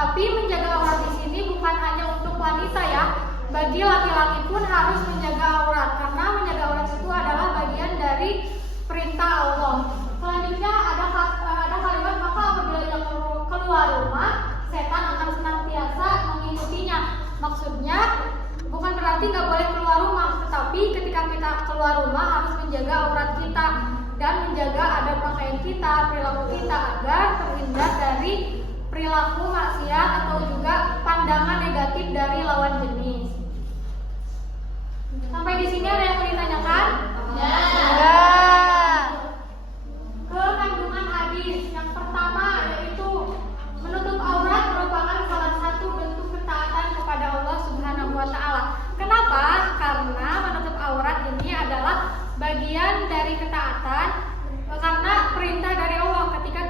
Tapi menjaga aurat di sini bukan hanya untuk wanita ya. Bagi laki-laki pun harus menjaga aurat, karena menjaga aurat itu adalah bagian dari perintah Allah. Selanjutnya ada kalimat, maka apabila ia keluar rumah, setan akan senantiasa mengikutinya. Maksudnya bukan berarti nggak boleh keluar rumah, tetapi ketika kita keluar rumah harus menjaga aurat kita dan menjaga adab pakaian kita, perilaku kita, agar terhindar dari perilaku maksiat atau juga pandangan negatif dari lawan jenis. Sampai di sini ada yang mau ditanyakan? Ya. Kekandungan hadis yang pertama yaitu menutup aurat merupakan salah satu bentuk ketaatan kepada Allah Subhanahu wa Ta'ala. Kenapa? Karena menutup aurat ini adalah bagian dari ketaatan, karena perintah dari Allah. Ketika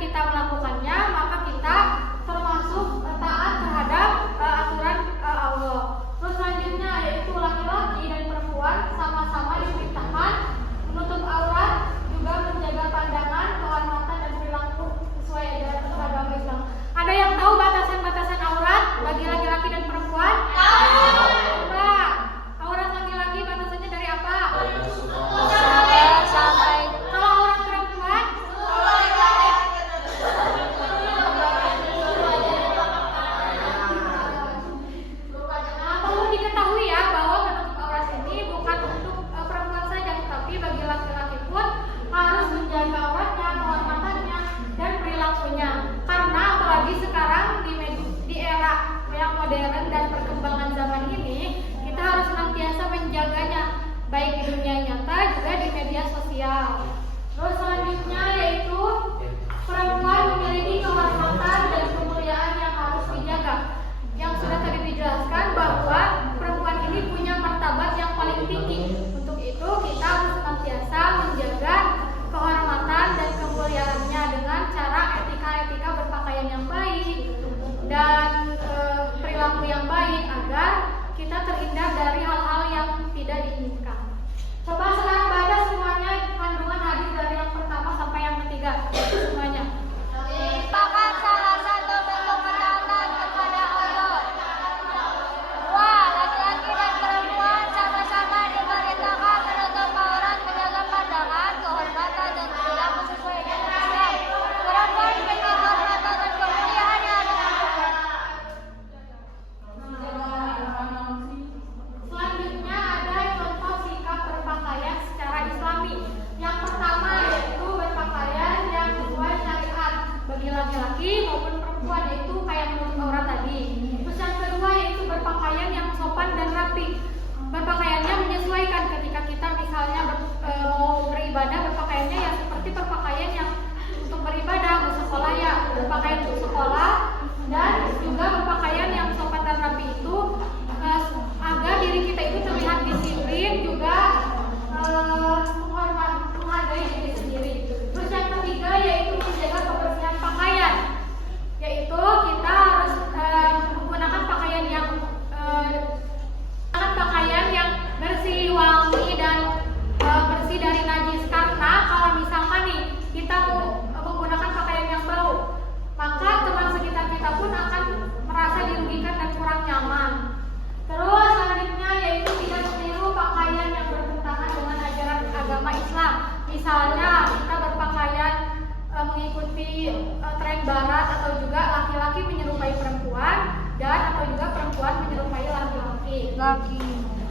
sosial. Terus selanjutnya yaitu perempuan memiliki kehormatan dan kemuliaan yang harus dijaga. Yang sudah tadi dijelaskan bahwa perempuan ini punya martabat yang paling tinggi. Untuk itu kita harus senantiasa menjaga kehormatan dan kemuliaannya dengan cara etika-etika berpakaian yang baik dan perilaku yang baik agar kita terhindar dari hal-hal yang tidak diinginkan. Coba sekarang baca semuanya kandungan hadis dari yang pertama sampai yang ketiga semuanya. Merupakan salah satu bentuk ketaatan kepada Allah. Wah, laki-laki dan perempuan sama-sama diperintahkan menutup aurat, menjaga pandangan, kehormatan dan perilaku sesuai dengan Islam. Perempuan memiliki kehormatan dan kemuliaan yang harus dijaga. Selanjutnya ada contoh sikap berpakaian secara Islami. Yang pertama yaitu berpakaian yang sesuai syariat bagi laki-laki maupun perempuan, yaitu kayak menutup aurat tadi. Terus yang kedua yaitu berpakaian yang sopan dan rapi. Berpakaiannya menyesuaikan ketika kita misalnya mau beribadah, berpakaiannya ya seperti berpakaian yang untuk beribadah, mau sekolah ya berpakaian untuk sekolah, dan juga berpakaian yang sopan dan rapi itu agar diri kita itu terlihat disiplin, juga menghargai diri sendiri. Terus yang ketiga yaitu menjaga kebersihan pakaian, yaitu kita harus menggunakan pakaian yang bersih, wangi dan bersih dari najis. Karena kalau misalkan nih kita mau menggunakan pakaian yang bau, maka teman sekitar kita pun akan merasa dirugikan dan kurang nyaman. Terus selanjutnya yaitu tidak meniru pakaian yang bertentangan dengan ajaran agama Islam. Misalnya kita berpakaian mengikuti tren barat, atau juga laki-laki menyerupai perempuan dan atau juga perempuan menyerupai laki-laki.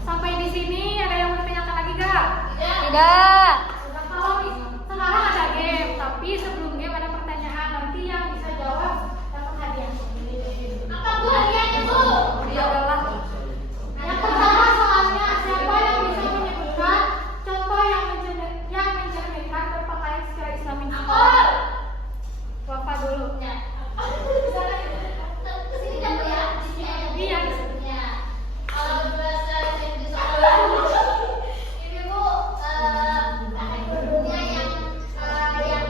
Sampai di sini ada yang mau ditanyakan lagi gak? Tidak. Udah, kalau sekarang ada game, tapi sebelum game ada pertanyaan, nanti yang bisa jawab dapat hadiah. Apa Bu hadiahnya Bu? Ya adalah. Yang pertama soalnya, siapa yang bisa menyebutkan contoh yang mencerminkan berpakaian secara Islami? Bapak dulu. Sini dulu ya. Iya. Kalau bahasa Inggris ini Bu, pakai kerudungnya yang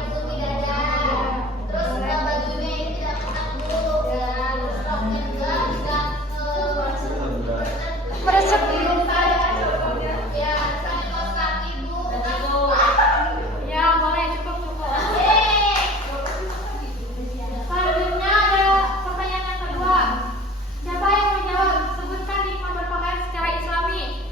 tutupi dada. Terus bajunya ini tidak ketat dulu. Terus roknya juga tidak meresep dulu. Ya, sampai kaos kaki Bu. Ya, boleh, cukup. Selanjutnya ada pertanyaan yang kedua. Siapa yang menjawab? Sebutkan nikmat berpakaian secara Islami.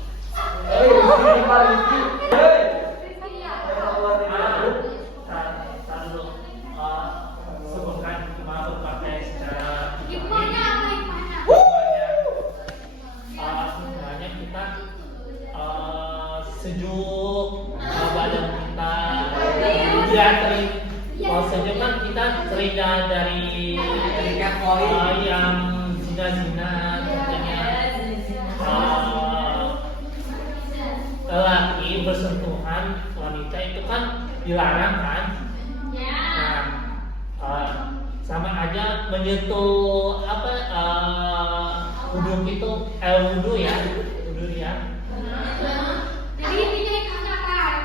Sebutkan hikmah berpakaian secara Hikmahnya apa hikmahnya? Hikmahnya kita sejuk, badan kita kalau sejuk kan kita terhindar dari yang zina-zina, tentunya lelaki bersentuhan wanita itu kan dilarang kan. Nah, sama aja menyentuh wudhu ya. Jadi intinya hikmahnya apa?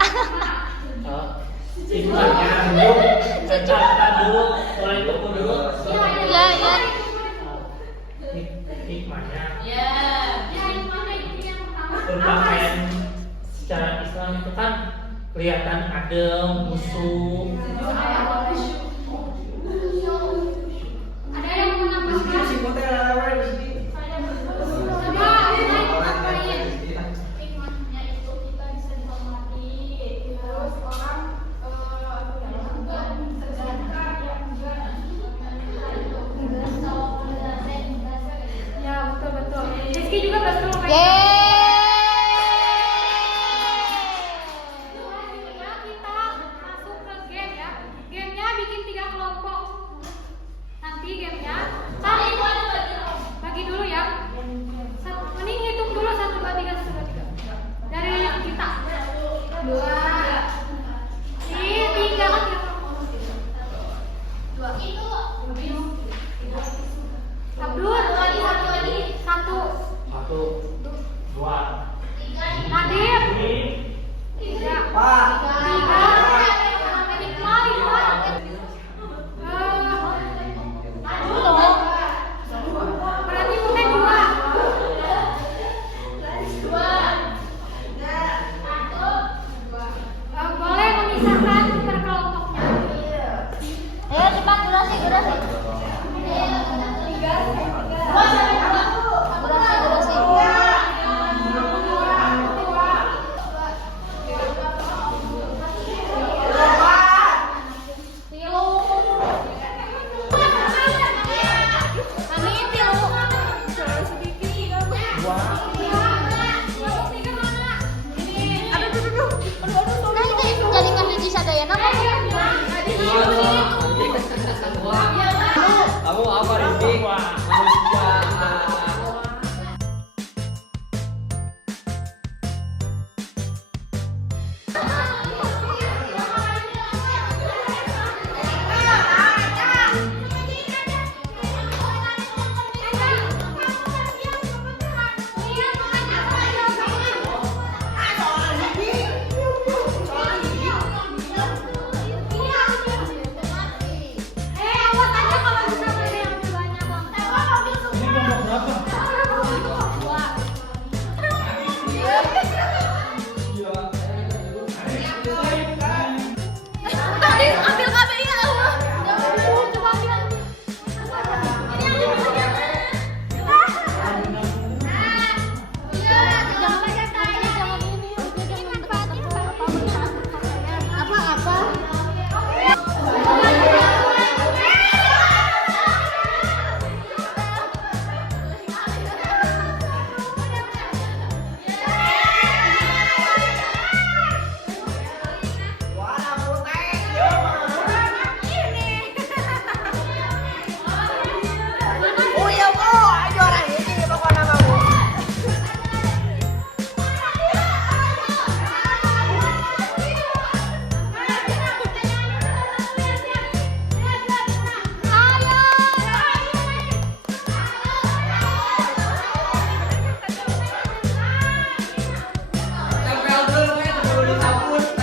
Hikmahnya dulu, cacat dulu, mulai itu dulu. Ya. Hikmahnya Ya, hikmahnya intinya yang pertama. berpakaian secara Islam itu kan kelihatan adem, khusyuk. Ada yang mau menambahkan? Coba lain. Hikmahnya itu kita bisa dihormati, terus orang ya betul. Rizky juga betul kayak selanjutnya kita masuk ke game ya. Gamenya bikin 3 kelompok. Nanti gamenya bagi dulu ya. Mending hitung dulu 1, 2, 3, 1, 2, 3. Dari kita 2, Kamu apa Rizky? Manusia. Awas aja kalau bisa beli yang lebih banyak, Bang. Ini kelompok berapa? Dua. Tadi ambil KPI Allah. Coba ambil. Oh iya Bu, juara ini pokoknya mah Bu. Tempel dulu ya, sebelum dicabut.